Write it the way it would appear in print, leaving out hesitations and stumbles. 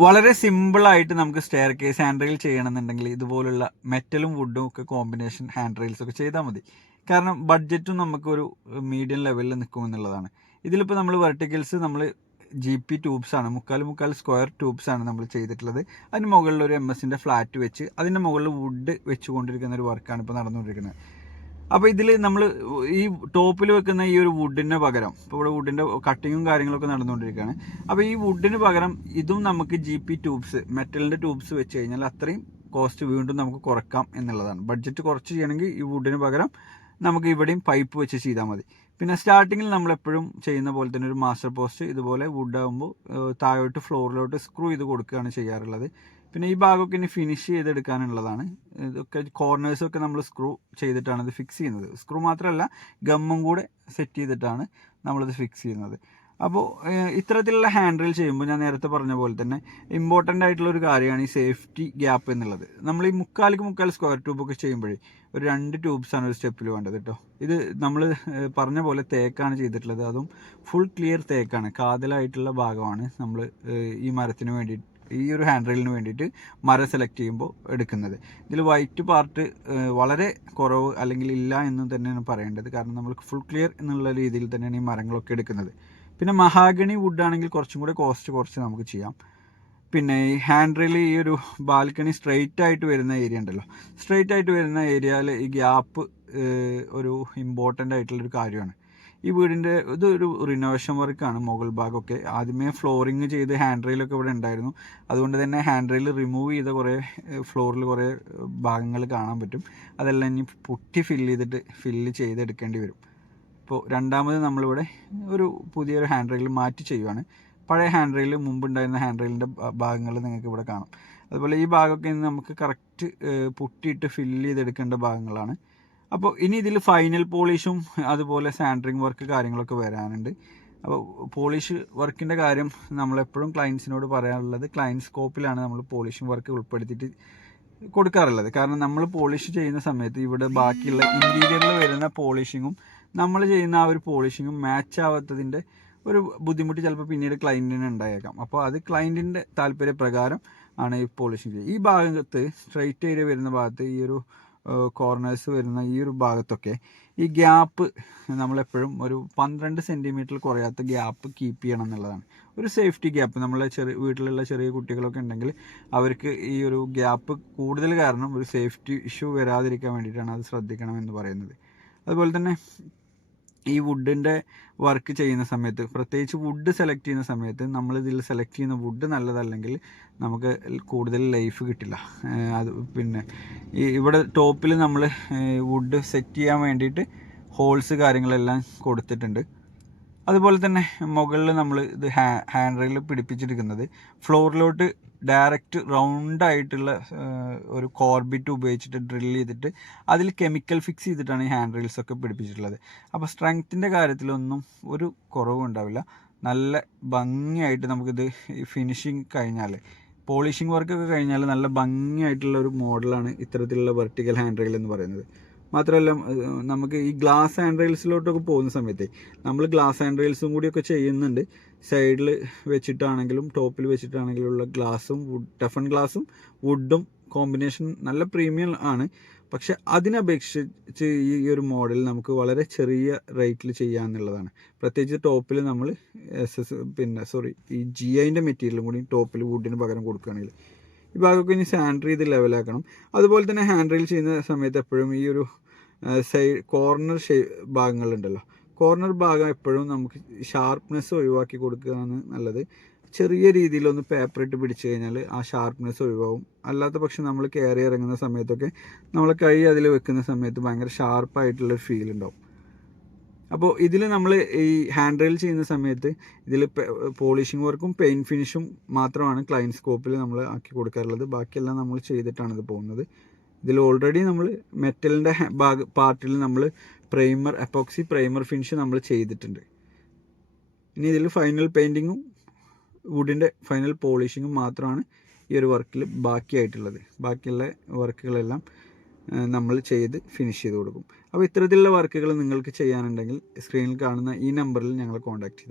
വളരെ സിമ്പിളായിട്ട് നമുക്ക് സ്റ്റെയർ കേസ് ഹാൻഡ് റെയിൽ ചെയ്യണമെന്നുണ്ടെങ്കിൽ ഇതുപോലുള്ള മെറ്റലും വുഡും ഒക്കെ കോമ്പിനേഷൻ ഹാൻഡ് റെയിൽസ് ഒക്കെ ചെയ്താൽ മതി. കാരണം ബഡ്ജറ്റും നമുക്കൊരു മീഡിയം ലെവലിൽ നിൽക്കുമെന്നുള്ളതാണ്. ഇതിലിപ്പോൾ നമ്മൾ വെർട്ടിക്കൽസ് നമ്മൾ GP ട്യൂബ്സാണ്, മുക്കാൽ സ്ക്വയർ ട്യൂബ്സാണ് നമ്മൾ ചെയ്തിട്ടുള്ളത്. അതിന് മുകളിൽ ഒരു MS-ൻ്റെ ഫ്ലാറ്റ് വെച്ച് അതിൻ്റെ മുകളിൽ വുഡ് വെച്ചുകൊണ്ടിരിക്കുന്ന ഒരു വർക്കാണ് ഇപ്പോൾ നടന്നുകൊണ്ടിരിക്കുന്നത്. അപ്പോൾ ഇതിൽ നമ്മൾ ഈ ടോപ്പിൽ വെക്കുന്ന ഈ ഒരു വുഡിന് പകരം ഇപ്പോൾ ഇവിടെ വുഡിൻ്റെ കട്ടിങ്ങും കാര്യങ്ങളൊക്കെ നടന്നുകൊണ്ടിരിക്കുകയാണ്. അപ്പോൾ ഈ വുഡിന് പകരം ഇതും നമുക്ക് GP ട്യൂബ്സ്, മെറ്റലിൻ്റെ ട്യൂബ്സ് വെച്ച് കഴിഞ്ഞാൽ അത്രയും കോസ്റ്റ് വീണ്ടും നമുക്ക് കുറക്കാം എന്നുള്ളതാണ്. ബഡ്ജറ്റ് കുറച്ച് ചെയ്യണമെങ്കിൽ ഈ വുഡിന് പകരം നമുക്ക് ഇവിടെയും പൈപ്പ് വെച്ച് ചെയ്താൽ മതി. പിന്നെ സ്റ്റാർട്ടിങ്ങിൽ നമ്മളെപ്പോഴും ചെയ്യുന്ന പോലെ തന്നെ ഒരു മാസ്റ്റർ പോസ്റ്റ് ഇതുപോലെ വുഡ് ആകുമ്പോൾ താഴോട്ട് ഫ്ലോറിലോട്ട് സ്ക്രൂ ചെയ്ത് കൊടുക്കുകയാണ് ചെയ്യാറുള്ളത്. പിന്നെ ഈ ഭാഗമൊക്കെ ഇനി ഫിനിഷ് ചെയ്തെടുക്കാനുള്ളതാണ്. ഇതൊക്കെ കോർണേഴ്സൊക്കെ നമ്മൾ സ്ക്രൂ ചെയ്തിട്ടാണ് ഇത് ഫിക്സ് ചെയ്യുന്നത്. സ്ക്രൂ മാത്രമല്ല, ഗമ്മും കൂടെ സെറ്റ് ചെയ്തിട്ടാണ് നമ്മളിത് ഫിക്സ് ചെയ്യുന്നത്. അപ്പോൾ ഇത്തരത്തിലുള്ള ഹാൻഡ് റെയിൽ ചെയ്യുമ്പോൾ ഞാൻ നേരത്തെ പറഞ്ഞ പോലെ തന്നെ ഇമ്പോർട്ടൻ്റ് ആയിട്ടുള്ള ഒരു കാര്യമാണ് ഈ സേഫ്റ്റി ഗ്യാപ്പ് എന്നുള്ളത്. നമ്മൾ ഈ മുക്കാൽ സ്ക്വയർ ട്യൂബൊക്കെ ചെയ്യുമ്പോഴേ ഒരു 2 ട്യൂബ്സാണ് ഒരു സ്റ്റെപ്പിൽ വേണ്ടത് കേട്ടോ. ഇത് നമ്മൾ പറഞ്ഞ പോലെ തേക്കാണ് ചെയ്തിട്ടുള്ളത്. അതും ഫുൾ ക്ലിയർ തേക്കാണ്, കാതലായിട്ടുള്ള ഭാഗമാണ് നമ്മൾ ഈ മരത്തിന് വേണ്ടിയിട്ട്, ഈ ഒരു ഹാൻഡ് റെയിലിന് വേണ്ടിയിട്ട് മരം സെലക്ട് ചെയ്യുമ്പോൾ എടുക്കുന്നത്. ഇതിൽ വൈറ്റ് പാർട്ട് വളരെ കുറവ് അല്ലെങ്കിൽ ഇല്ല എന്ന് തന്നെയാണ് പറയേണ്ടത്. കാരണം നമ്മൾ ഫുൾ ക്ലിയർ എന്നുള്ള രീതിയിൽ തന്നെയാണ് ഈ മരങ്ങളൊക്കെ എടുക്കുന്നത്. പിന്നെ മഹാഗണി വുഡ് ആണെങ്കിൽ കുറച്ചും കൂടെ കോസ്റ്റ് കുറച്ച് നമുക്ക് ചെയ്യാം. പിന്നെ ഈ ഹാൻഡ് റെയിൽ, ഈ ഒരു ബാൽക്കണി സ്ട്രെയിറ്റ് ആയിട്ട് വരുന്ന ഏരിയ ഉണ്ടല്ലോ, സ്ട്രെയിറ്റ് ആയിട്ട് വരുന്ന ഏരിയയിൽ ഈ ഗ്യാപ്പ് ഒരു ഇമ്പോർട്ടൻ്റ് ആയിട്ടുള്ളൊരു കാര്യമാണ്. ഈ വീടിൻ്റെ ഇതൊരു റിനോവേഷൻ വർക്കാണ്. മുകൾ ഭാഗമൊക്കെ ആദ്യമേ ഫ്ലോറിങ് ചെയ്ത് ഹാൻഡ് റെയിലൊക്കെ ഇവിടെ ഉണ്ടായിരുന്നു. അതുകൊണ്ട് തന്നെ ഹാൻഡ് റെയിൽ റിമൂവ് ചെയ്ത കുറേ ഫ്ലോറിൽ കുറേ ഭാഗങ്ങൾ കാണാൻ പറ്റും. അതെല്ലാം ഇനി പൊട്ടി ഫില്ല് ചെയ്തെടുക്കേണ്ടി വരും. ഇപ്പോൾ രണ്ടാമത് നമ്മളിവിടെ ഒരു പുതിയൊരു ഹാൻഡ് റെയിൽ മാറ്റി ചെയ്യുവാണ്. പഴയ ഹാൻഡ് റെയിൽ, മുമ്പുണ്ടായിരുന്ന ഹാൻഡ് റെയിലിൻ്റെ ഭാഗങ്ങൾ നിങ്ങൾക്ക് ഇവിടെ കാണാം. അതുപോലെ ഈ ഭാഗമൊക്കെ നമുക്ക് കറക്റ്റ് പൊട്ടിയിട്ട് ഫില്ല് ചെയ്തെടുക്കേണ്ട ഭാഗങ്ങളാണ്. അപ്പോൾ ഇനി ഇതിൽ ഫൈനൽ പോളിഷും അതുപോലെ സാൻഡറിങ് വർക്ക് കാര്യങ്ങളൊക്കെ വരാനുണ്ട്. അപ്പോൾ പോളിഷ് വർക്കിൻ്റെ കാര്യം നമ്മളെപ്പോഴും ക്ലയൻസിനോട് പറയാനുള്ളത്, ക്ലയൻറ്റ് സ്കോപ്പിലാണ് നമ്മൾ പോളിഷിംഗ് വർക്ക് ഉൾപ്പെടുത്തിയിട്ട് കൊടുക്കാറുള്ളത്. കാരണം നമ്മൾ പോളിഷ് ചെയ്യുന്ന സമയത്ത് ഇവിടെ ബാക്കിയുള്ള ഇൻറ്റീരിയറിൽ വരുന്ന പോളിഷിങ്ങും നമ്മൾ ചെയ്യുന്ന ആ ഒരു പോളിഷിങ്ങും മാച്ച് ആവാത്തതിൻ്റെ ഒരു ബുദ്ധിമുട്ട് ചിലപ്പോൾ പിന്നീട് ക്ലയൻറ്റിന് ഉണ്ടായേക്കാം. അപ്പോൾ അത് ക്ലയൻറ്റിൻ്റെ താല്പര്യപ്രകാരം ആണ് ഈ പോളിഷിങ് ചെയ്യുക. ഈ ഭാഗത്ത് സ്ട്രൈറ്റ് ഏരിയ വരുന്ന ഭാഗത്ത്, ഈ ഒരു കോർണേഴ്സ് വരുന്ന ഈ ഒരു ഭാഗത്തൊക്കെ ഈ ഗ്യാപ്പ് നമ്മളെപ്പോഴും ഒരു 12 സെൻറ്റിമീറ്റർ കുറയാത്ത ഗ്യാപ്പ് കീപ്പ് ചെയ്യണം എന്നുള്ളതാണ്. ഒരു സേഫ്റ്റി ഗ്യാപ്പ്. നമ്മളെ വീട്ടിലുള്ള ചെറിയ കുട്ടികളൊക്കെ ഉണ്ടെങ്കിൽ അവർക്ക് ഈ ഒരു ഗ്യാപ്പ് കൂടുതൽ കാരണം ഒരു സേഫ്റ്റി ഇഷ്യൂ വരാതിരിക്കാൻ വേണ്ടിയിട്ടാണ് അത് ശ്രദ്ധിക്കണം എന്ന് പറയുന്നത്. അതുപോലെ തന്നെ ഈ വുഡിൻ്റെ വർക്ക് ചെയ്യുന്ന സമയത്ത്, പ്രത്യേകിച്ച് വുഡ് സെലക്ട് ചെയ്യുന്ന സമയത്ത്, നമ്മളിതിൽ സെലക്ട് ചെയ്യുന്ന വുഡ് നല്ലതല്ലെങ്കിൽ നമുക്ക് കൂടുതൽ ലൈഫ് കിട്ടില്ല. അത് പിന്നെ ഇവിടെ ടോപ്പിൽ നമ്മൾ വുഡ് സെറ്റ് ചെയ്യാൻ വേണ്ടിയിട്ട് ഹോൾസ് കാര്യങ്ങളെല്ലാം കൊടുത്തിട്ടുണ്ട്. അതുപോലെ തന്നെ മുകളിൽ നമ്മൾ ഇത് ഹാൻഡ് റെയിൽ പിടിപ്പിച്ചിരിക്കുന്നത് ഫ്ലോറിലോട്ട് ഡയറക്റ്റ് റൗണ്ടായിട്ടുള്ള ഒരു കോർബിറ്റ് ഉപയോഗിച്ചിട്ട് ഡ്രിൽ ചെയ്തിട്ട് അതിൽ കെമിക്കൽ ഫിക്സ് ചെയ്തിട്ടാണ് ഈ ഹാൻഡ് റെയിൽസ് ഒക്കെ പിടിപ്പിച്ചിട്ടുള്ളത്. അപ്പോൾ സ്ട്രെങ്ത്തിൻ്റെ കാര്യത്തിലൊന്നും ഒരു കുറവും ഉണ്ടാവില്ല. നല്ല ഭംഗിയായിട്ട് നമുക്കിത് ഫിനിഷിങ് കഴിഞ്ഞാൽ, പോളിഷിംഗ് വർക്കൊക്കെ കഴിഞ്ഞാൽ നല്ല ഭംഗിയായിട്ടുള്ള ഒരു മോഡലാണ് ഇത്തരത്തിലുള്ള വെർട്ടിക്കൽ ഹാൻഡ് റെയിൽ എന്ന് പറയുന്നത്. മാത്രമല്ല നമുക്ക് ഈ ഗ്ലാസ് ഹാൻഡ് റെയിൽസിലോട്ടൊക്കെ പോകുന്ന സമയത്ത് നമ്മൾ ഗ്ലാസ് ഹാൻഡ് റെയിൽസും കൂടിയൊക്കെ ചെയ്യുന്നുണ്ട്. സൈഡിൽ വെച്ചിട്ടാണെങ്കിലും ടോപ്പിൽ വെച്ചിട്ടാണെങ്കിലും ഉള്ള ഗ്ലാസും ടഫൺ ഗ്ലാസും വുഡും കോമ്പിനേഷൻ നല്ല പ്രീമിയം ആണ്. പക്ഷെ അതിനപേക്ഷിച്ച് ഈ ഒരു മോഡൽ നമുക്ക് വളരെ ചെറിയ റേറ്റിൽ ചെയ്യാമെന്നുള്ളതാണ്. പ്രത്യേകിച്ച് ടോപ്പിൽ നമ്മൾ ഈ GIൻ്റെ മെറ്റീരിയലും കൂടി ടോപ്പിൽ വുഡിന് പകരം കൊടുക്കുകയാണെങ്കിൽ ഈ ഭാഗമൊക്കെ ഇനി സാൻഡർ ചെയ്ത് ലെവലാക്കണം. അതുപോലെ തന്നെ ഹാൻഡ് റെയിൽ ചെയ്യുന്ന സമയത്ത് എപ്പോഴും ഈ ഒരു കോർണർ ഭാഗങ്ങളുണ്ടല്ലോ, കോർണർ ഭാഗം എപ്പോഴും നമുക്ക് ഷാർപ്നെസ് ഒഴിവാക്കി കൊടുക്കുകയാണ് നല്ലത്. ചെറിയ രീതിയിലൊന്ന് പേപ്പർ ഇട്ട് പിടിച്ചു കഴിഞ്ഞാൽ ആ ഷാർപ്നെസ് ഒഴിവാകും. അല്ലാത്ത പക്ഷം നമ്മൾ കയറി ഇറങ്ങുന്ന സമയത്തൊക്കെ നമ്മൾ കൈ അതിൽ വെക്കുന്ന സമയത്ത് ഭയങ്കര ഷാർപ്പായിട്ടുള്ളൊരു ഫീൽ ഉണ്ടാവും. അപ്പോൾ ഇതിൽ നമ്മൾ ഈ ഹാൻഡ് റെയിൽ ചെയ്യുന്ന സമയത്ത് ഇതിൽ പോളിഷിംഗ് വർക്കും പെയിൻറ്റ് ഫിനിഷും മാത്രമാണ് ക്ലയൻറ്റ് സ്കോപ്പിൽ നമ്മൾ ആക്കി കൊടുക്കാറുള്ളത്. ബാക്കിയെല്ലാം നമ്മൾ ചെയ്തിട്ടാണ് ഇത് പോകുന്നത്. ഇതിൽ ഓൾറെഡി നമ്മൾ മെറ്റലിൻ്റെ പാർട്ടിൽ നമ്മൾ എപ്പോക്സി പ്രൈമർ ഫിനിഷ് നമ്മൾ ചെയ്തിട്ടുണ്ട്. ഇനി ഇതിൽ ഫൈനൽ പെയിൻറ്റിങ്ങും വുഡിൻ്റെ ഫൈനൽ പോളിഷിങ്ങും മാത്രമാണ് ഈ ഒരു വർക്കിൽ ബാക്കിയായിട്ടുള്ളത്. ബാക്കിയുള്ള വർക്കുകളെല്ലാം നമ്മൾ ചെയ്ത് ഫിനിഷ് ചെയ്ത് കൊടുക്കും. അപ്പോൾ ഇത്തരത്തിലുള്ള വർക്കുകൾ നിങ്ങൾക്ക് ചെയ്യാനുണ്ടെങ്കിൽ സ്ക്രീനിൽ കാണുന്ന ഈ നമ്പറിൽ ഞങ്ങളെ കോൺടാക്റ്റ് ചെയ്താൽ